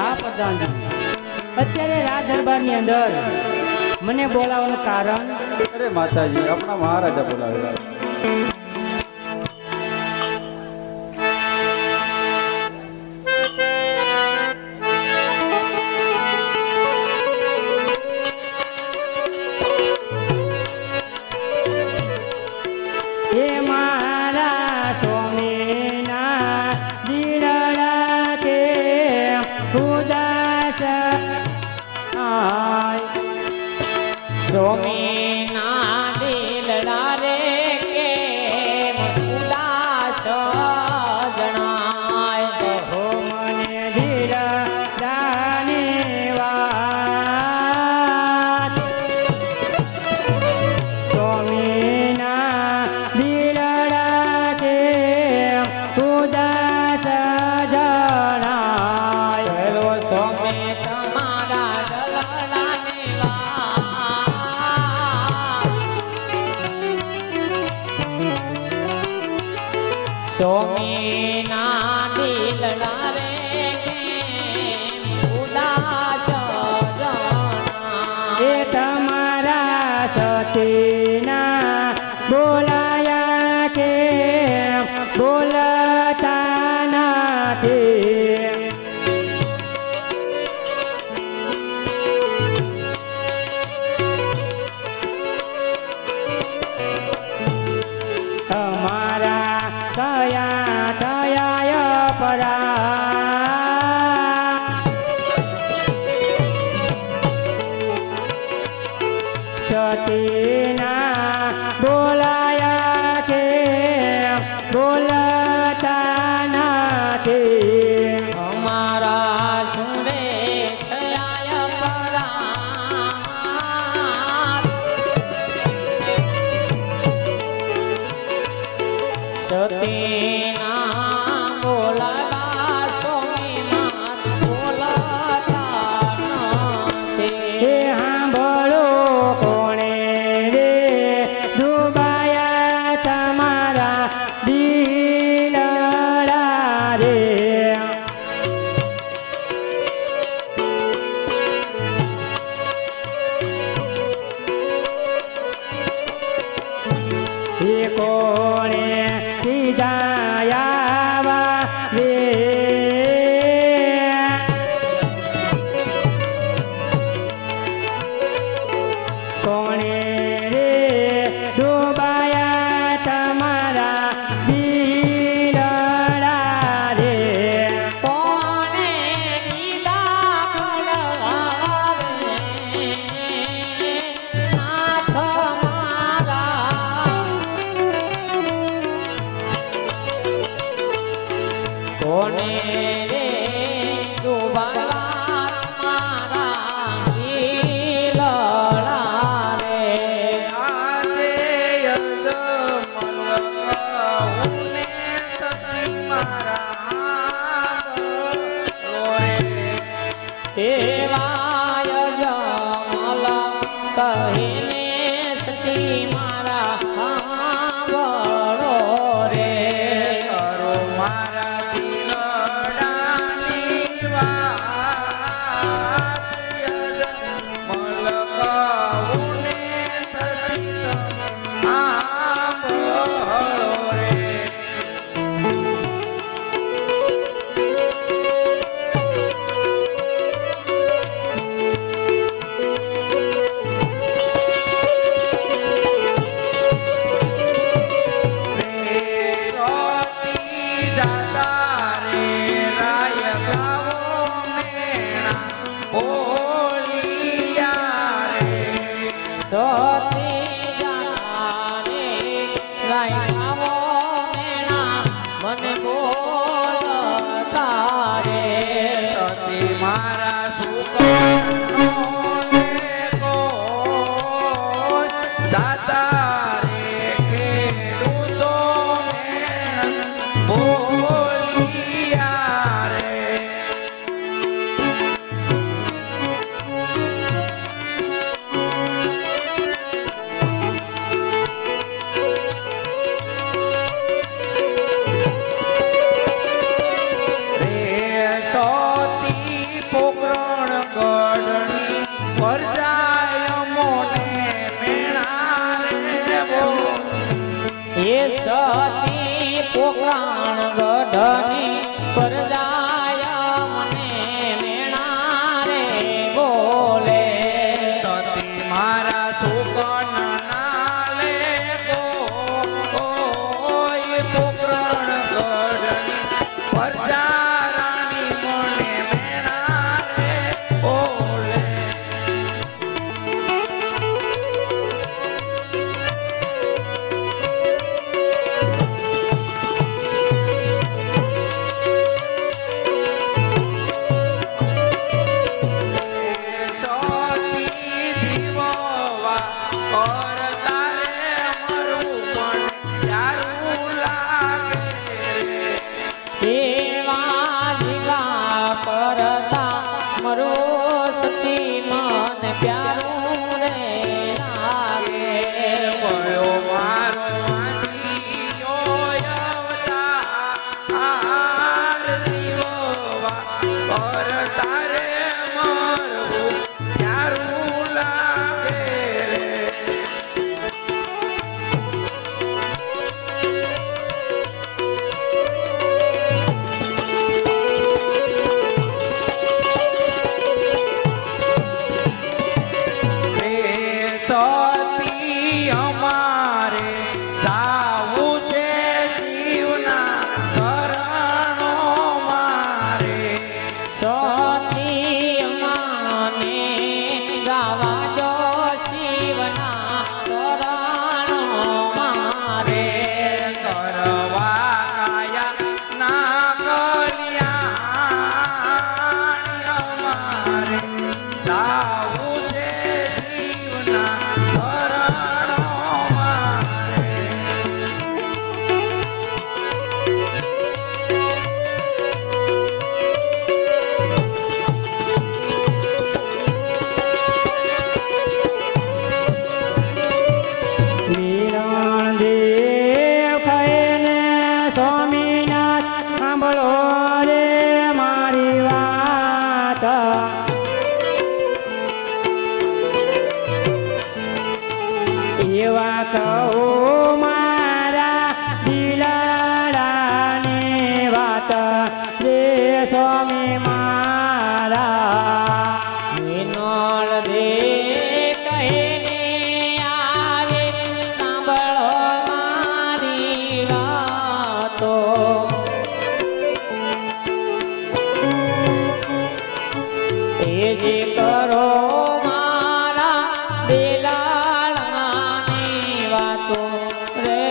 હા પ્રધાનજી, અત્યારે રાજ દરબારની અંદર મને બોલાવવાનું કારણ? અરે માતાજી, આપણા મહારાજા બોલાવેલા. હે મારા સ્વામીના દીરડા તે ઉદાસ સ્વામીના દિલડા રે કેમ ઉદાસ જણાય. હો મને દીરડાની વાત સ્વામીના દીરડા તે ઉદાસ જણાય. હેલો સ્વામી તમારા દલડાની વાત. સ્વામીના દિલડા રે કેમ ઉદાસ જણાય. એ તમારા સતીના બોલાયા કે બોલતા નથી. તમારા કયા થયા પરા સતીના બોલાયા કે બોલતા નથી. અમારા સુરે થયા પરાર. સતીના બોલાવા સ્વામીમાં બોલાતા નથી. હે સાંભળો કોણે રે ડૂબાયા તમારા દિલડા રે. હે કોણે કીધાયા રે. કોણે રે ડૂબાયા તમારા દિલડા રે. કોણે કીધા પડવારે નાથ મારા. કોણે રે ડૂબાવા મારા દિલડા રે. દેવાય જમલ કહીને સચી મારા સાંભળો રે. સતી જાતા રે રાયવો મેણા મને બોલતા રે. મારા સુકનો દાતા રે ખેડૂતો બોલિયા રે. સતી મન પ્યારું રે લાગે મળ્યો મારો વાંજીયો અવતાર દીવવા પર તારે મરવું પ્યારું લાગે રે. સતી અમારે જાવું છે શિવના શરણો મારે. સતી માને ગાવા જો શિવના શરણો મારે કરવા આયા ના કલ્યાણ અમારે જાવું છે શિવના શરણો મારે. વિરણ દેવ કહીને સ્વામિનાથ સાંભળો રે મારી વાત. એવા કહું મારા દિલાડાની વાત રે સ્વામી મારા. વિનોળ દે કહીને આવે સાંભળો મારી વાતો એ જે કરો મારા દિલાળાની વાતો રે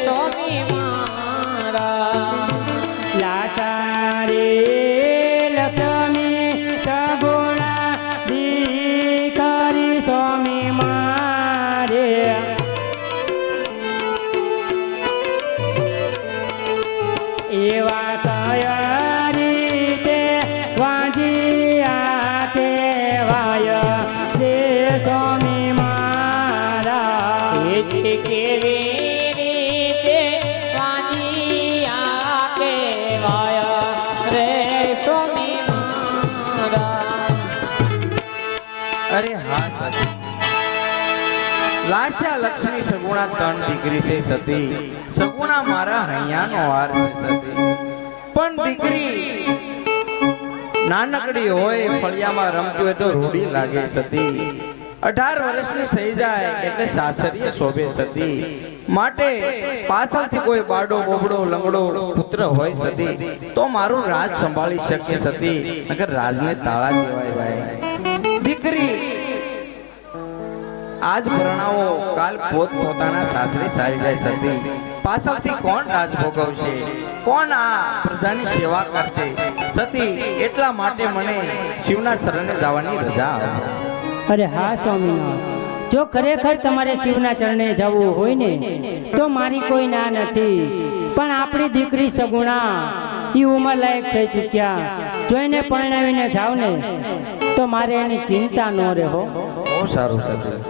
સ્વામી મારા લાસારી લક્ષ્મી સગુણા દીકરી સ્વામી મારે. એવા કયા રીતે વાંજિયા કહેવાય રે સ્વામી મારા. એ જે કેવી રીતે વાંજિયા કહેવાય રે સ્વામી મારા અરે હા સતી, લાશા લક્ષ્મી સગુણા ત્રણ દીકરી છે સતી. સગુણા મારા હૈયાનો હાર છે સતી. પણ દીકરી નાનકડી હોય, ફળિયામાં રમતી હોય તો રૂડી લાગે સતી. 18 વર્ષની થઈ જાય એટલે સાસરીએ શોભે સતી. માટે પાછળથી કોઈ બાડો બોબડો લંગડો પુત્ર હોય સતી તો મારું રાજ સંભાળી શકે સતી. નકર રાજને તાળા કહેવાય ભાઈ. દીકરી આજ પરણાવો કાલ પોત પોતાના સાસરે સારી જાય સતી. પાછળથી કોણ રાજ ભોગવશે, કોણ આ પ્રજાની સેવા કરશે સતી. એટલા માટે મને શિવના શરણે જવાની રજા આપો. અરે હા સ્વામિનાથ, જો ખરેખર તમારે શિવના ચરણે જવું હોય ને તો મારી કોઈ ના નથી. પણ આપણી દીકરી સગુણા એ ઉંમર લાયક થઈ ચૂક્યા, જોઈને પરણાવીને જાવ ને તો મારે એની ચિંતા ન રહે હો. બહુ સારું સતી.